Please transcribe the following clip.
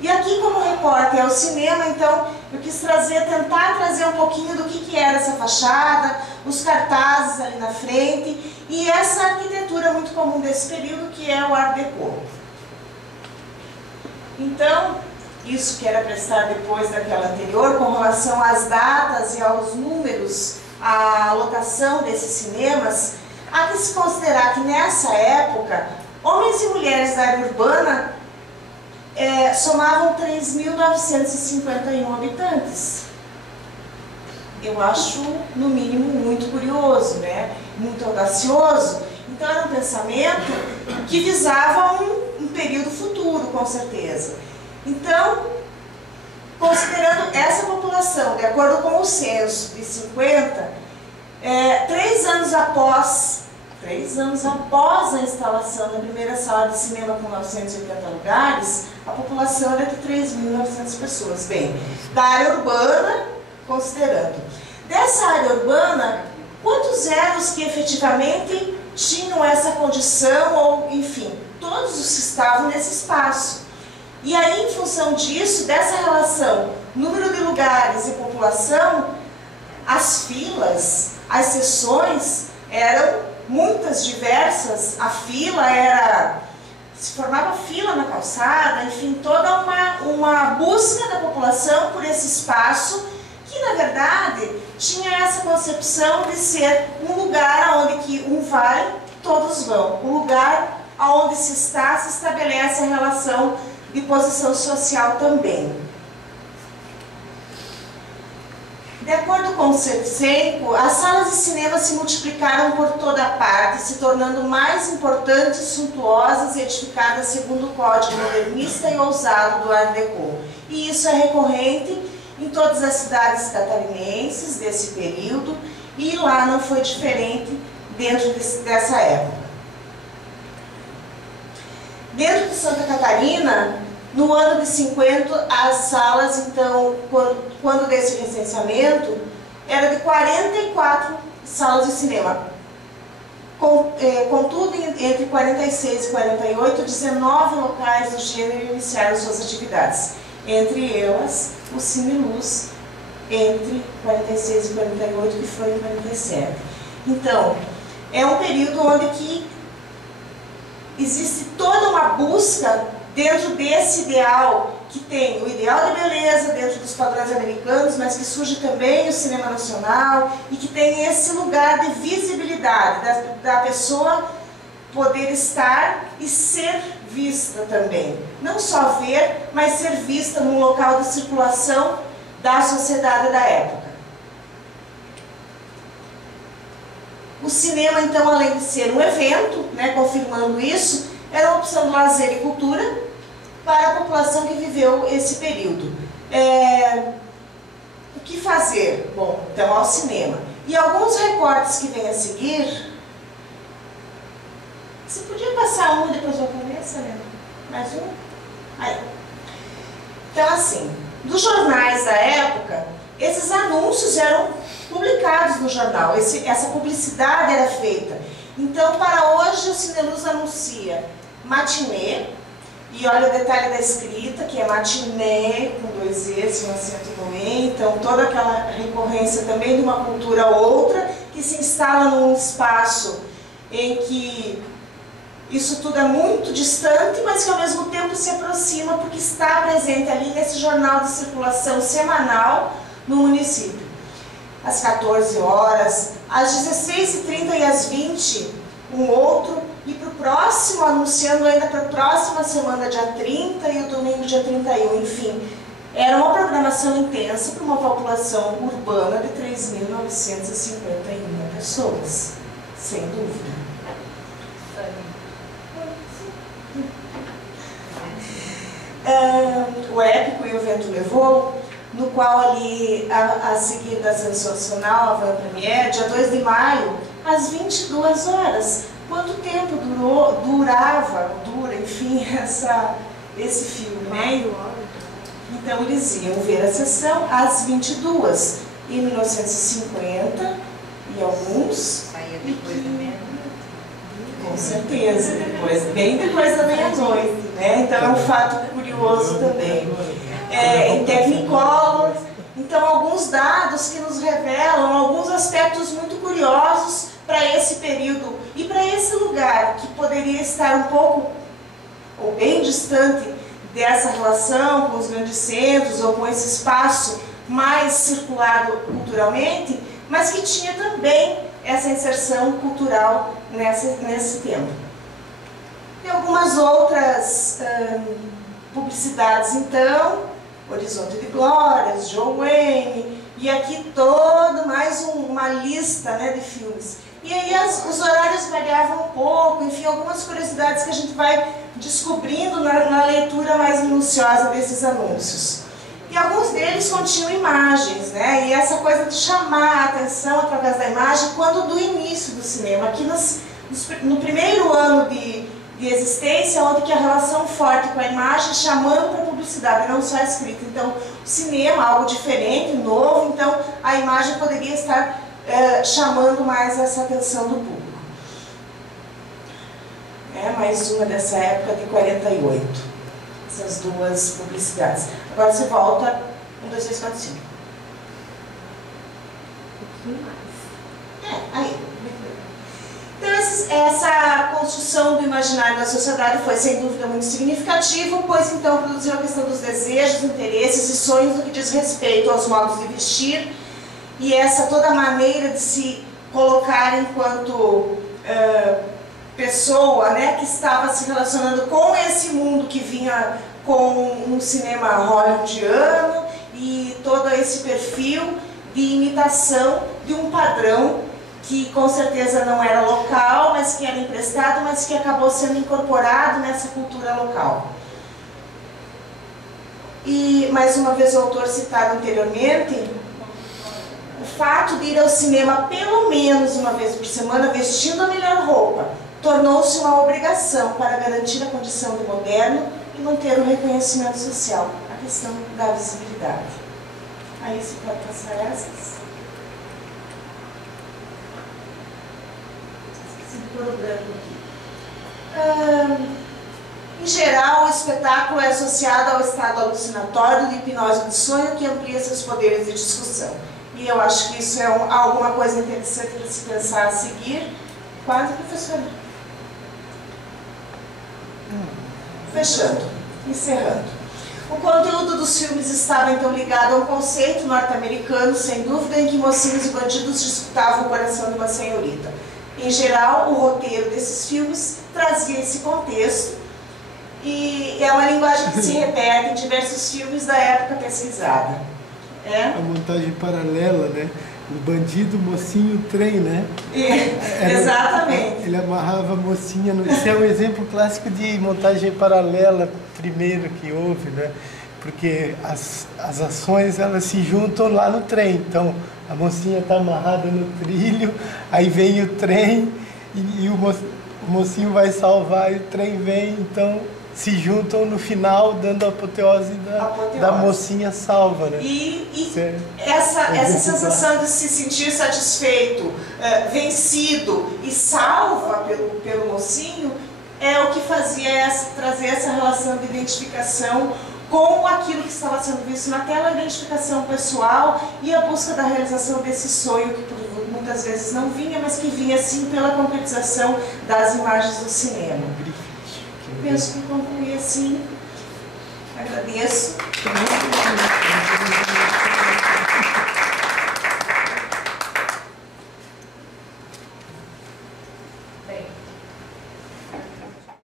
E aqui, como repórter ao cinema, então, eu quis tentar trazer um pouquinho do que era essa fachada, os cartazes ali na frente, e essa arquitetura muito comum desse período, que é o Art Deco. Então, isso que era para estar depois daquela anterior, com relação às datas e aos números, a lotação desses cinemas, há que se considerar que nessa época, homens e mulheres da área urbana somavam 3.951 habitantes. Eu acho, no mínimo, muito curioso, né? Muito audacioso. Então, era um pensamento que visava um período futuro, com certeza. Então, considerando essa população, de acordo com o censo de 50, 3 anos após a instalação da primeira sala de cinema com 980 lugares, a população era de 3.900 pessoas. Bem, da área urbana, considerando. Dessa área urbana, quantos eram os que efetivamente tinham essa condição, ou, enfim, todos os que estavam nesse espaço. E aí, em função disso, dessa relação, número de lugares e população, as filas, as sessões eram muitas, diversas. A fila se formava fila na calçada, enfim, toda uma busca da população por esse espaço, que na verdade tinha essa concepção de ser um lugar onde que um vai, todos vão. Um lugar onde se estabelece a relação de posição social também. De acordo com o Shevchenko, as salas de cinema se multiplicaram por toda parte, se tornando mais importantes, suntuosas e edificadas segundo o código modernista e ousado do Art Deco. E isso é recorrente em todas as cidades catarinenses desse período, e lá não foi diferente dentro dessa época. Dentro de Santa Catarina, no ano de 50, as salas, então, quando desse recenseamento, era de 44 salas de cinema. Contudo, entre 46 e 48, 19 locais do gênero iniciaram suas atividades. Entre elas, o Cine Luz, entre 46 e 48, que foi em 47. Então, é um período onde que existe toda uma busca dentro desse ideal, que tem o ideal de beleza dentro dos padrões americanos, mas que surge também o cinema nacional, e que tem esse lugar de visibilidade, da pessoa poder estar e ser vista também. Não só ver, mas ser vista num local de circulação da sociedade da época. O cinema, então, além de ser um evento, né, confirmando isso, era uma opção de lazer e cultura para a população que viveu esse período. O que fazer? Bom, então, ao cinema. E alguns recortes que vêm a seguir. Você podia passar um depois da cabeça, né? Mais um? Aí. Então, assim, dos jornais da época, esses anúncios eram publicados no jornal, essa publicidade era feita. Então, para hoje, o Cine Luz anuncia matinê, e olha o detalhe da escrita, que é matinê, com 2 E's, um acento no E, então toda aquela recorrência também de uma cultura a outra, que se instala num espaço em que isso tudo é muito distante, mas que ao mesmo tempo se aproxima, porque está presente ali nesse jornal de circulação semanal no município. Às 14 horas, às 16h30 e às 20h, um outro, e para o próximo, anunciando ainda para a próxima semana, dia 30, e o domingo, dia 31, enfim. Era uma programação intensa para uma população urbana de 3.951 pessoas, sem dúvida. O Épico e o Vento Levou, no qual ali, a seguir da Sensacional, a Van Premiere, dia 2 de maio, às 22 horas. Quanto tempo dura, enfim, esse filme, né? Então, eles iam ver a sessão às 22, em 1950, e alguns... Saía depois da meia-noite. Com certeza, bem depois da meia-noite, né? Então, é um fato curioso. Virtuoso também. Em Technicolor. Então, alguns dados que nos revelam alguns aspectos muito curiosos para esse período e para esse lugar, que poderia estar um pouco ou bem distante dessa relação com os grandes centros ou com esse espaço mais circulado culturalmente, mas que tinha também essa inserção cultural nesse tempo. E algumas outras publicidades, então, Horizonte de Glórias, John Wayne, e aqui mais uma lista, né, de filmes. E aí os horários variavam um pouco, enfim, algumas curiosidades que a gente vai descobrindo na leitura mais minuciosa desses anúncios. E alguns deles continham imagens, né? E essa coisa de chamar a atenção através da imagem quando do início do cinema. Aqui no primeiro ano de existência, onde que a relação forte com a imagem chamando para a publicidade, não só a escrita. Então, o cinema, algo diferente, novo, então a imagem poderia estar chamando mais essa atenção do público. Mais uma dessa época de 48. Essas duas publicidades. Agora você volta 1, 2, 3, 4, 5. Um pouquinho mais. Aí. Então, essa construção do imaginário da sociedade foi, sem dúvida, muito significativa, pois então produziu a questão dos desejos, interesses e sonhos no que diz respeito aos modos de vestir e essa toda maneira de se colocar enquanto pessoa, né, que estava se relacionando com esse mundo que vinha com um cinema hollywoodiano e todo esse perfil de imitação de um padrão que com certeza não era local, mas que era emprestado, mas que acabou sendo incorporado nessa cultura local. E, mais uma vez, o autor citado anteriormente, o fato de ir ao cinema pelo menos uma vez por semana vestindo a melhor roupa, tornou-se uma obrigação para garantir a condição de moderno e manter o reconhecimento social, a questão da visibilidade. Aí você pode passar essas. Em geral, o espetáculo é associado ao estado alucinatório de hipnose do sonho que amplia seus poderes de discussão. E eu acho que isso é alguma coisa interessante para se pensar a seguir. Quase, professora? Fechando, encerrando. O conteúdo dos filmes estava então ligado a um conceito norte-americano, sem dúvida, em que mocinhos e bandidos disputavam o coração de uma senhorita. Em geral, o roteiro desses filmes trazia esse contexto e é uma linguagem que se repete em diversos filmes da época pesquisada. A montagem paralela, né? O bandido, o mocinho, o trem, né? Exatamente. Ele amarrava a mocinha. Esse é um exemplo clássico de montagem paralela, primeiro que houve, né? Porque as ações, elas se juntam lá no trem. Então, a mocinha está amarrada no trilho, aí vem o trem e o mocinho vai salvar e o trem vem, então se juntam no final, dando a apoteose da mocinha salva, né? E essa sensação de se sentir satisfeito, vencido e salva pelo mocinho é o que fazia trazer essa relação de identificação com aquilo que estava sendo visto na tela, a identificação pessoal e a busca da realização desse sonho que muitas vezes não vinha, mas que vinha sim pela concretização das imagens do cinema. Penso que concluí assim. Agradeço.